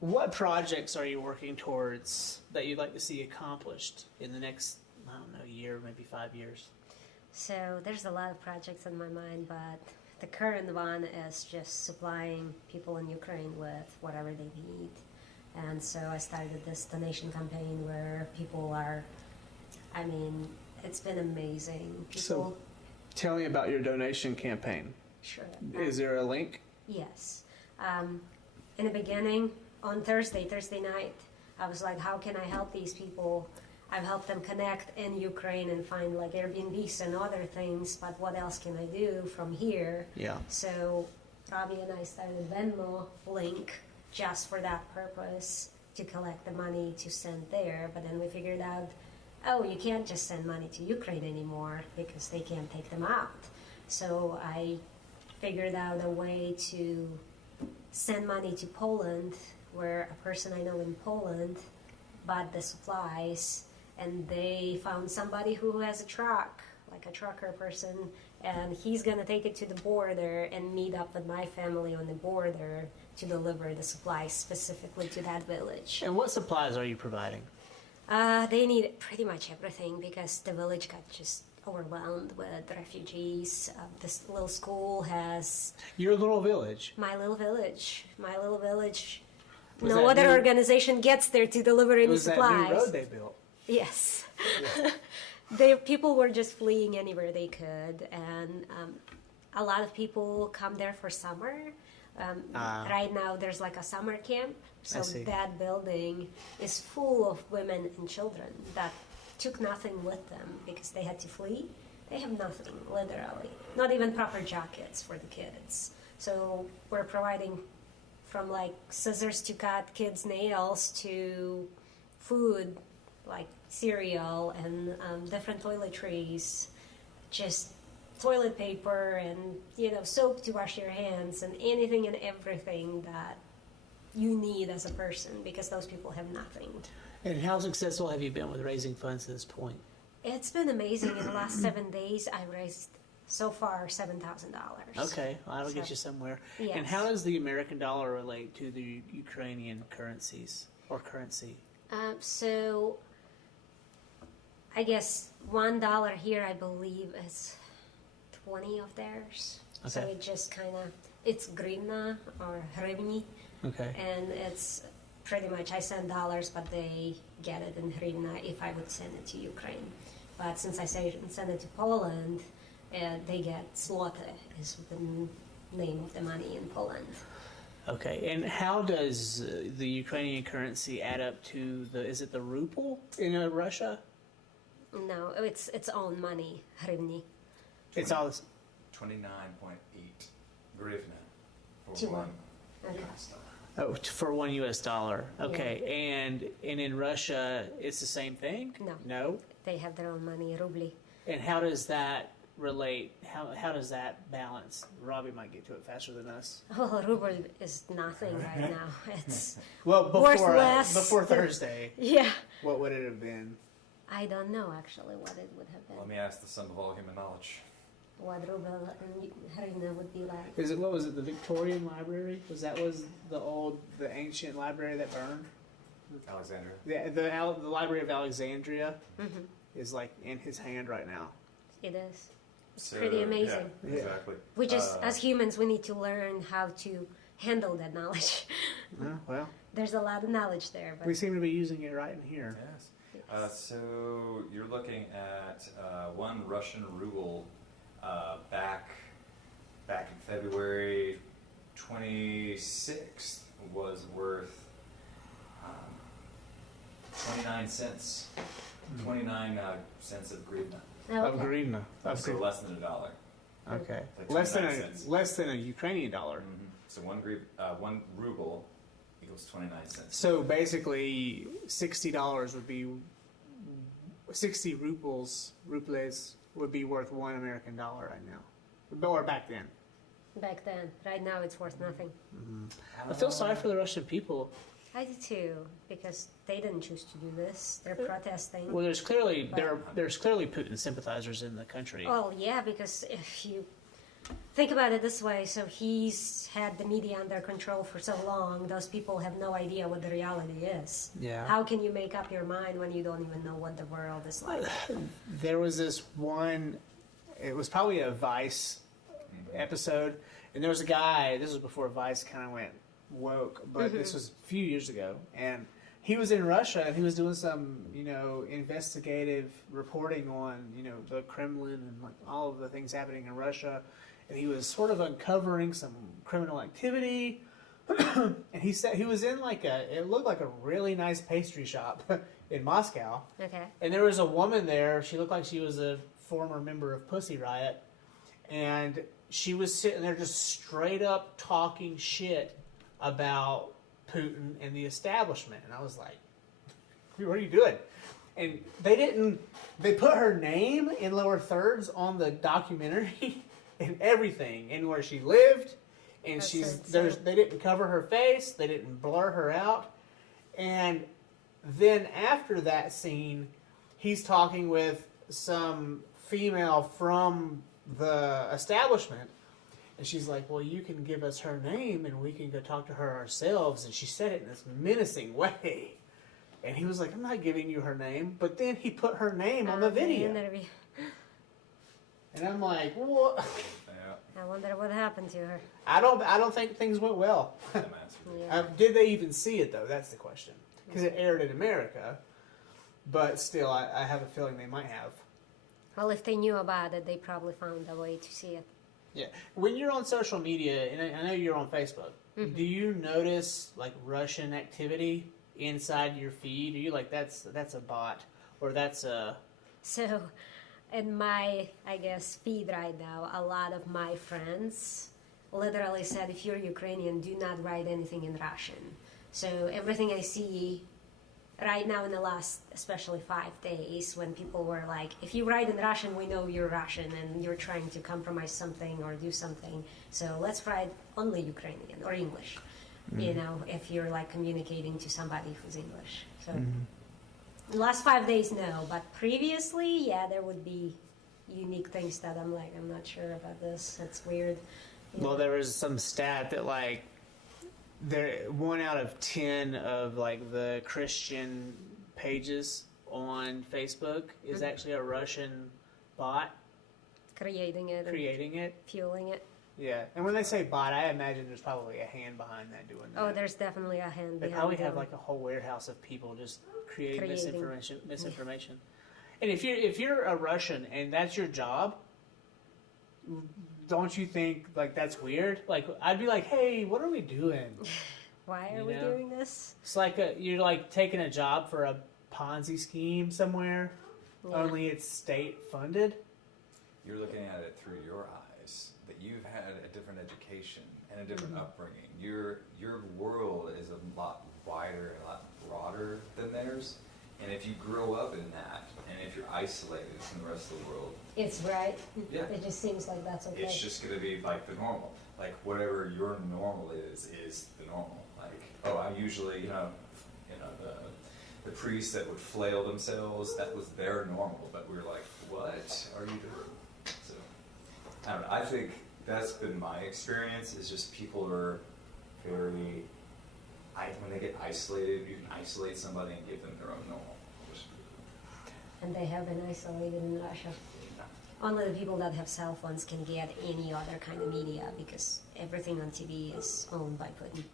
What projects are you working towards that you'd like to see accomplished in the next, I don't know, year, maybe 5 years? So there's a lot of projects in my mind, but the current one is just supplying people in Ukraine with whatever they need. And so I started this donation campaign where people are, I mean, it's been amazing. People, So tell me about your donation campaign. sure. Is there a link? Yes. In the beginning, on Thursday night, I was like, how can I help these people? I've helped them connect in Ukraine and find like Airbnbs and other things, but what else can I do from here? Yeah. So Robbie and I started Venmo link just for that purpose, to collect the money to send there. But then we figured out, oh, you can't just send money to Ukraine anymore because they can't take them out. So I figured out a way to send money to Poland, where a person I know in Poland bought the supplies, and they found somebody who has a truck, like a trucker person, and he's gonna take it to the border and meet up with my family on the border to deliver the supplies specifically to that village. And what supplies are you providing? They need pretty much everything because the village got just overwhelmed with refugees. This little school has Your little village. my little village. Was No that other new- organization gets there to deliver any Was supplies. that new road they built? Yes. People were just fleeing anywhere they could, and a lot of people come there for summer. Right now, there's like a summer camp, so see. that building is full of women and children that took nothing with them because they had to flee. They have nothing, literally. Not even proper jackets for the kids. So we're providing from like scissors to cut kids' nails to food, like cereal and different toiletries, just toilet paper and soap to wash your hands and anything and everything that you need as a person, because those people have nothing. And how successful have you been with raising funds to this point? It's been amazing. In the last 7 days, I raised so far $7,000. Okay, well, that'll get So- you somewhere. Yes. And how does the American dollar relate to the Ukrainian currencies or currency? So I guess $1 here, I believe, is 20 of theirs. So Okay. it just kind of, it's grivna or hryvnia, Okay. and it's pretty much, I send dollars, but they get it in hryvnia if I would send it to Ukraine. But since I send it to Poland, they get zloty, is the name of the money in Poland. Okay, and how does the Ukrainian currency add up to is it the ruble in Russia? No, it's its own money, hryvnia. It's all this. 29.8 grivna for To one Okay. US dollar. Oh, for $1 Okay, and in Russia, it's the same thing? No. No? They have their own money, rubli. And how does that relate? How does that balance? Robbie might get to it faster than us. Well, ruble is nothing right now. It's Well, Worthless. before Thursday, yeah. what would it have been? I don't know actually what it would have Let been. me ask the sum of all human knowledge. What ruble and hryvnia would be like. What was it? The Victorian Library? Was the ancient library that burned? Alexandria. The Library of Alexandria Mm-hmm. is like in his hand right now. It is. It's So, pretty amazing. Yeah, Yeah. exactly. We just, as humans, we need to learn how to handle that knowledge. Well, There's a lot of knowledge there, but we seem to be using it right in here. Yes. So you're looking at one Russian ruble back in February 26th was worth 29 cents. 29 cents of grivna. Of okay. hryvnia. So less than $1. Okay. Like Less than 29 cents. less than a Ukrainian dollar. So one ruble equals 29 cents. So basically, $60 would be 60 rubles would be worth $1 American dollar right now, or back then. Back then, right now it's worth nothing. I feel sorry for the Russian people. I do too, because they didn't choose to do this. They're protesting. Well, there's clearly Putin sympathizers in the country. Well, yeah, because if you think about it this way. So he's had the media under control for so long. Those people have no idea what the reality is. Yeah. How can you make up your mind when you don't even know what the world is like? There was this one, it was probably a Vice episode, and there was a guy, this was before Vice kind of went woke, but this was a few years ago, and he was in Russia, and he was doing some, investigative reporting on, the Kremlin and like all of the things happening in Russia, and he was sort of uncovering some criminal activity, and he said he was in it looked like a really nice pastry shop in Moscow. Okay. And there was a woman there. She looked like she was a former member of Pussy Riot. And she was sitting there just straight up talking shit about Putin and the establishment. And I was like, what are you doing? And they put her name in lower thirds on the documentary and everything, and where she lived. And they didn't cover her face. They didn't blur her out. And then after that scene, he's talking with some female from the establishment, and she's like, well, you can give us her name and we can go talk to her ourselves. And she said it in this menacing way, and he was like, I'm not giving you her name. But then he put her name on the video, and I'm like, what? I wonder what happened to her. I don't think things went well. Yeah. Did they even see it though? That's the question, because it aired in America, but still I have a feeling they might have. Well, if they knew about it, they probably found a way to see it. Yeah. When you're on social media, and I know you're on Facebook, do you notice like Russian activity inside your feed? Are you like, that's a bot, or that's a... So, in my, I guess, feed right now, a lot of my friends literally said, if you're Ukrainian, do not write anything in Russian. So everything I see right now in the last, especially 5 days, when people were like, if you write in Russian, we know you're Russian and you're trying to compromise something or do something. So let's write only Ukrainian or English, if you're like communicating to somebody who's English. So the last 5 days, no. But previously, yeah, there would be unique things that I'm like, I'm not sure about this. It's weird. Well, there was some stat that like, 1 out of 10 of like the Christian pages on Facebook is actually a Russian bot Creating it. Fueling it. Yeah, and when they say bot, I imagine there's probably a hand behind that doing that. Oh, there's definitely a hand behind They probably have them. like a whole warehouse of people just creating misinformation. Yeah. And if you're a Russian and that's your job, don't you think like that's weird? Like I'd be like, hey, what are we doing? Why are we doing this? It's like you're like taking a job for a Ponzi scheme somewhere, only it's state funded. You're looking at it through your eyes, that you've had a different education and a different upbringing. Your world is a lot wider and a lot broader than theirs. And if you grow up in that, and if you're isolated from the rest of the world, it's right. Yeah. It just seems like that's okay. It's just going to be like the normal. Like whatever your normal is the normal. Like, oh, I'm usually, the priests that would flail themselves, that was their normal. But we're like, what are you doing? So, I don't know. I think that's been my experience, is just people are very... when they get isolated, you can isolate somebody and give them their own normal. And they have been isolated in Russia. Only the people that have cell phones can get any other kind of media, because everything on TV is owned by Putin.